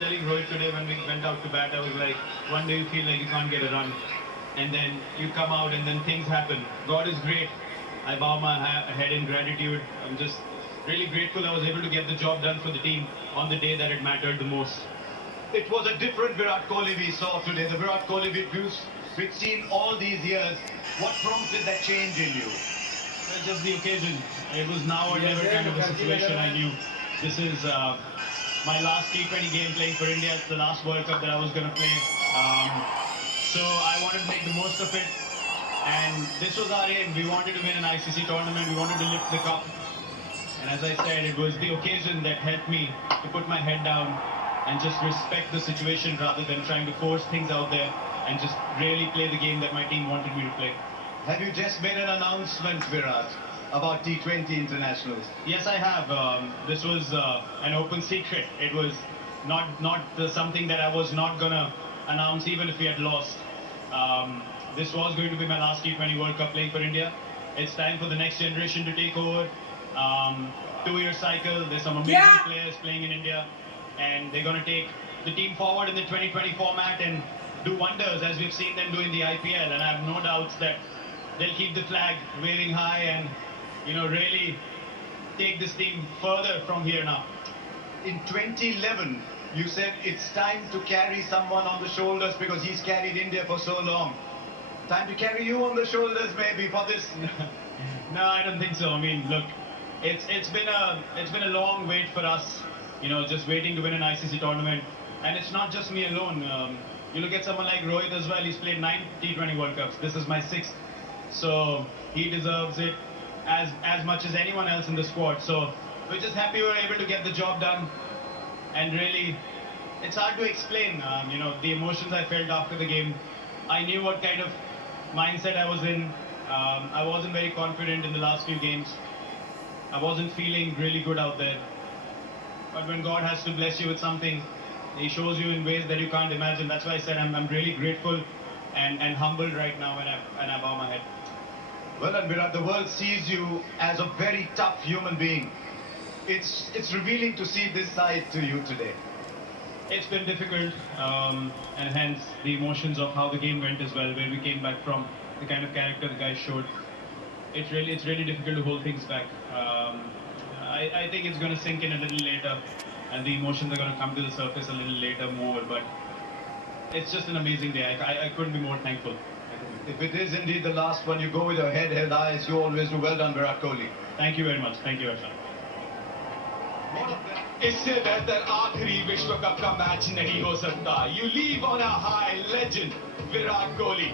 Telling Rohit today when we went out to bat, I was like, one day you feel like you can't get a run, and then you come out and then things happen. God is great. I bow my head in gratitude. I'm just really grateful I was able to get the job done for the team on the day that it mattered the most. It was a different Virat Kohli we saw today, the Virat Kohli we've seen all these years. What prompted that change in you? Well, just the occasion. It was now or never kind of a situation. I knew this is my last T20 game playing for India. It's the last World Cup that I was going to play. So I wanted to make the most of it. And this was our aim. We wanted to win an ICC tournament. We wanted to lift the cup. And as I said, it was the occasion that helped me to put my head down and just respect the situation rather than trying to force things out there and just really play the game that my team wanted me to play. Have you just made an announcement, Virat, about T20 internationals? Yes, I have. This was an open secret. It was not something that I was not gonna announce even if we had lost. This was going to be my last T20 World Cup playing for India. It's time for the next generation to take over. 2-year cycle. There's some amazing players playing in India, and they're gonna take the team forward in the 2020 format and do wonders as we've seen them do in the IPL. And I have no doubts that they'll keep the flag waving high and really take this team further from here now. In 2011, you said it's time to carry someone on the shoulders because he's carried India for so long. Time to carry you on the shoulders maybe for this. No, I don't think so. I mean, look, it's been a long wait for us. Just waiting to win an ICC tournament, and it's not just me alone. You look at someone like Rohit as well. He's played 9 T20 World Cups. This is my 6th, so he deserves it as much as anyone else in the squad. So we're just happy we were able to get the job done, and really, it's hard to explain. The emotions I felt after the game. I knew what kind of mindset I was in. I wasn't very confident in the last few games. I wasn't feeling really good out there. But when God has to bless you with something, He shows you in ways that you can't imagine. That's why I said I'm really grateful and humbled right now when I bow my head. Well, and Virat, the world sees you as a very tough human being. It's revealing to see this side to you today. It's been difficult, and hence the emotions of how the game went as well, where we came back from, the kind of character the guys showed. It's really difficult to hold things back. I think it's going to sink in a little later, and the emotions are going to come to the surface a little later more, but it's just an amazing day. I couldn't be more thankful. If it is indeed the last one, you go with your head held high as you always do. Well done, Virat Kohli. Thank you very much. Thank you, Arshan. इससे बेहतर आखिरी विश्व cup का match नहीं हो सकता. You leave on a high, legend Virat Kohli,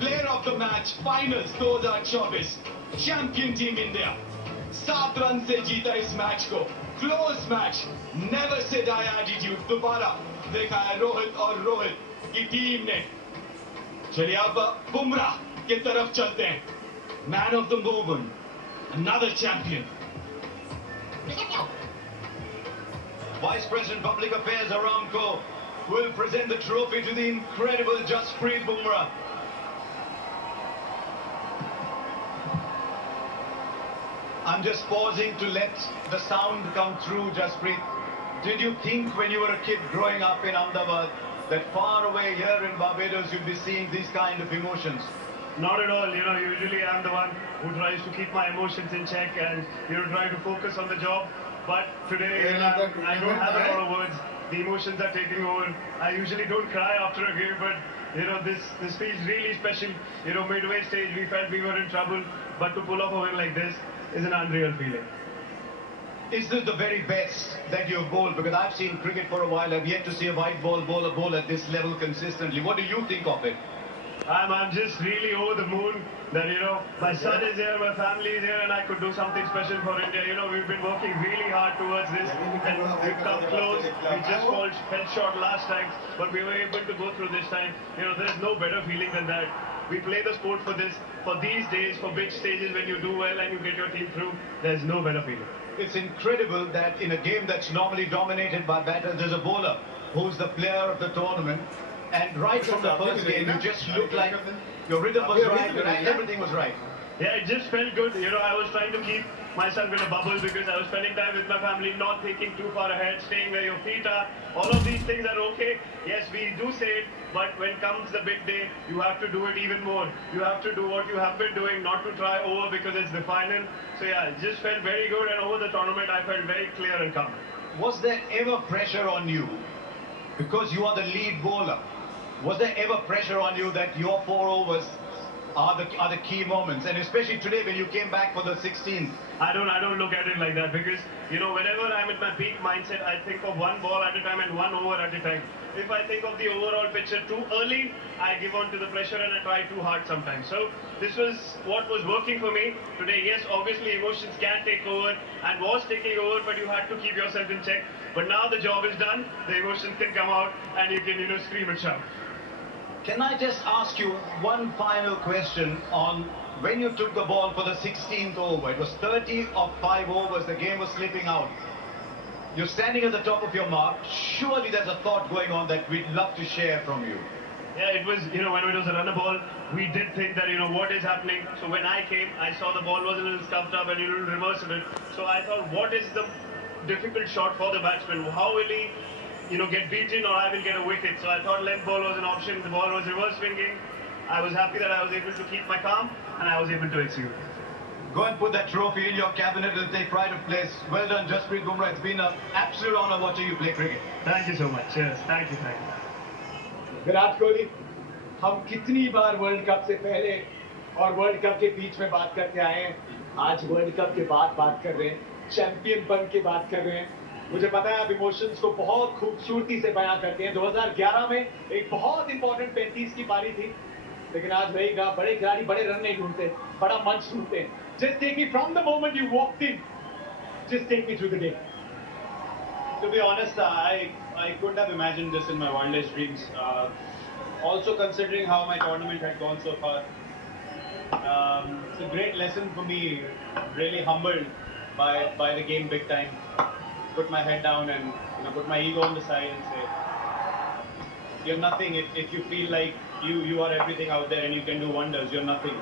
player of the match, finals 2024, champion team India. 7 run से जीता इस मैच को. Close match, never say die attitude. दोबारा देखा है रोहित और रोहित की टीम ने. चलिए अब बुमराह की तरफ चलते हैं. Man of the moment, another champion. Vice President Public Affairs Aramco will present the trophy to the incredible Jasprit Bumrah. I'm just pausing to let the sound come through, Jasprit. Did you think when you were a kid growing up in Ahmedabad that far away here in Barbados you'd be seeing these kind of emotions? Not at all. Usually I'm the one who tries to keep my emotions in check and, try to focus on the job. But today, I don't have a lot of words. The emotions are taking over. I usually don't cry after a game, but, this feels really special. Midway stage, we felt we were in trouble, but to pull off a win like this is an unreal feeling. Is this the very best that you've bowled? Because I've seen cricket for a while. I've yet to see a white ball bowler bowl at this level consistently. What do you think of it? I'm just really over the moon that, my son is here, my family is here, and I could do something special for India. We've been working really hard towards this, and we've come close. We just fell short last time, but we were able to go through this time. There's no better feeling than that. We play the sport for this, for these days, for big stages when you do well and you get your team through. There's no better feeling. It's incredible that in a game that's normally dominated by batters, there's a bowler who's the player of the tournament. And right from the first game, you just looked like your rhythm was right, everything was right. Yeah, it just felt good. I was trying to keep myself in a bubble because I was spending time with my family, not thinking too far ahead, staying where your feet are. All of these things are okay. Yes, we do say it, but when comes the big day, you have to do it even more. You have to do what you have been doing, not to try over because it's the final. So yeah, it just felt very good, and over the tournament, I felt very clear and calm. Was there ever pressure on you? Because you are the lead bowler. Was there ever pressure on you that your 4 overs are the key moments? And especially today when you came back for the 16th. I don't look at it like that because, whenever I'm at my peak mindset, I think of one ball at a time and one over at a time. If I think of the overall picture too early, I give on to the pressure and I try too hard sometimes. So this was what was working for me today. Yes, obviously emotions can take over and was taking over, but you had to keep yourself in check. But now the job is done, the emotions can come out and you can, scream and shout. Can I just ask you one final question on when you took the ball for the 16th over? It was 30 of 5 overs, the game was slipping out. You're standing at the top of your mark. Surely there's a thought going on that we'd love to share from you. Yeah, it was, when it was a runner ball, we did think that, what is happening. So when I came, I saw the ball was a little scuffed up and a little reversed it. So I thought, what is the difficult shot for the batsman? How will he, get beaten or I will get a wicket? So I thought length ball was an option. The ball was reverse swinging. I was happy that I was able to keep my calm and I was able to execute. Go and put that trophy in your cabinet and take pride of place. Well done, Jasprit Bumrah. It's been an absolute honor watching you play cricket. Thank you so much. Cheers. Thank you. Virat Kohli, हम कितनी बार world cup से पहले और world cup के बीच में बात करके आए हैं. आज वर्ल्ड कप के बाद बात कर रहे हैं, चैंपियन बन के बात कर रहे हैं. मुझे पता है आप इमोशंस को बहुत खूबसूरती से बयां करते हैं. 2011 में एक बहुत इंपॉर्टेंट 35 की पारी थी, लेकिन आज वही कहा, बड़े खिलाड़ी बड़े रन नहीं ढूंढते, बड़ा मंच ढूंढते हैं. Just take me from the moment you walked in. Just take me through the day. To be honest, I couldn't have imagined this in my wildest dreams. Also considering how my tournament had gone so far. It's a great lesson for me, really humbled by the game big time. Put my head down and put my ego on the side and say, you're nothing. If you feel like you are everything out there and you can do wonders, you're nothing.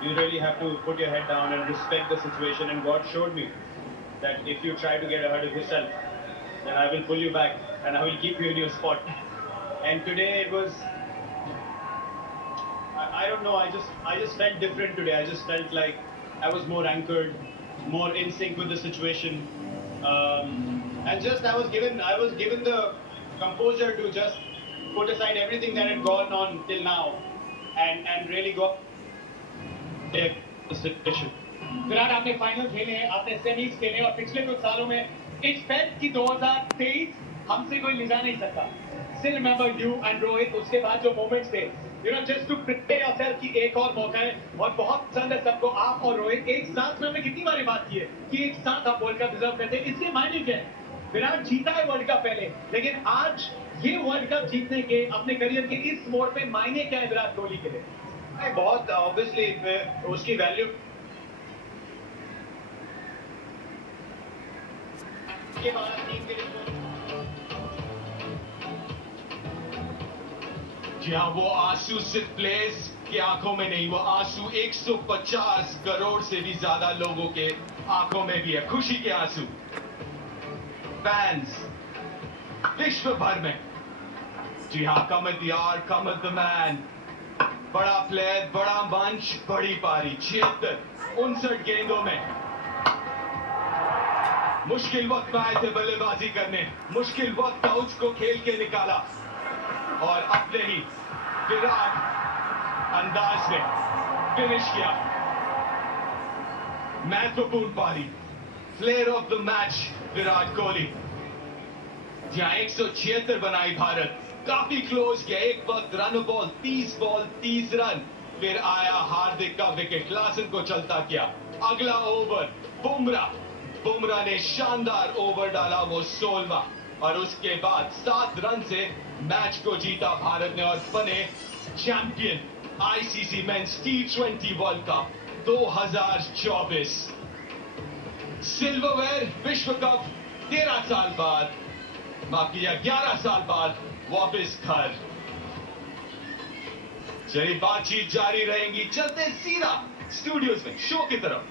You really have to put your head down and respect the situation, and God showed me that if you try to get ahead of yourself, then I will pull you back and I will keep you in your spot. And today it was, I don't know, I just felt different today. I just felt like I was more anchored, more in sync with the situation, and just I was given the composure to just put aside everything that had gone on till now and really go take the situation. Virat, आपने final खेले हैं, आपने semis खेले और पिछले कुछ सालों में एक्सपेक्ट की 2023 हमसे कोई ले जा नहीं सकता. Still remember you and Rohit, उसके बाद जो मोमेंट्स थे, just to prepare yourself कि एक और मौका है. और बहुत पसंद है सबको, आप और रोहित एक साथ में हमने कितनी बार बात की है कि एक साथ आप वर्ल्ड कप डिजर्व करते हैं. इसके मायने क्या है? विराट जीता है वर्ल्ड कप पहले, लेकिन आज ये वर्ल्ड कप जीतने के अपने करियर के इस मोड़ पे मायने क्या है विराट कोहली के लिए? बहुत ऑब्वियसली उसकी वैल्यू के बाद टीम के लिए क्या वो आंसू सिर्फ प्लेयर्स की आंखों में नहीं, वो आंसू 150 करोड़ से भी ज्यादा लोगों के आंखों में भी है. खुशी के आंसू. फैंस विश्व भर में. जी हाँ, कम द यार, कम द मैन. बड़ा प्लेयर, बड़ा मंच, बड़ी पारी. 59 गेंदों में मुश्किल वक्त में आए थे बल्लेबाजी करने. मुश्किल वक्त था, उसको खेल के निकाला और अपने ही विराट अंदाज में फिनिश किया. महत्वपूर्ण पारी. Player of the match Virat Kohli. जहां 176 बनाई भारत. काफी क्लोज गया. एक वक्त रन बॉल 30 रन. फिर आया हार्दिक का विकेट. क्लासन को चलता किया. अगला ओवर बुमराह ने शानदार ओवर डाला, वो 16वां. और उसके बाद 7 रन से मैच को जीता भारत ने और बने champion ICC men's T20 world cup 2024. Silverware विश्व कप 13 साल बाद, बाकी 11 साल बाद वापस घर. चलिए बातचीत जारी रहेंगी. चलते सीधा स्टूडियोज में शो की तरफ.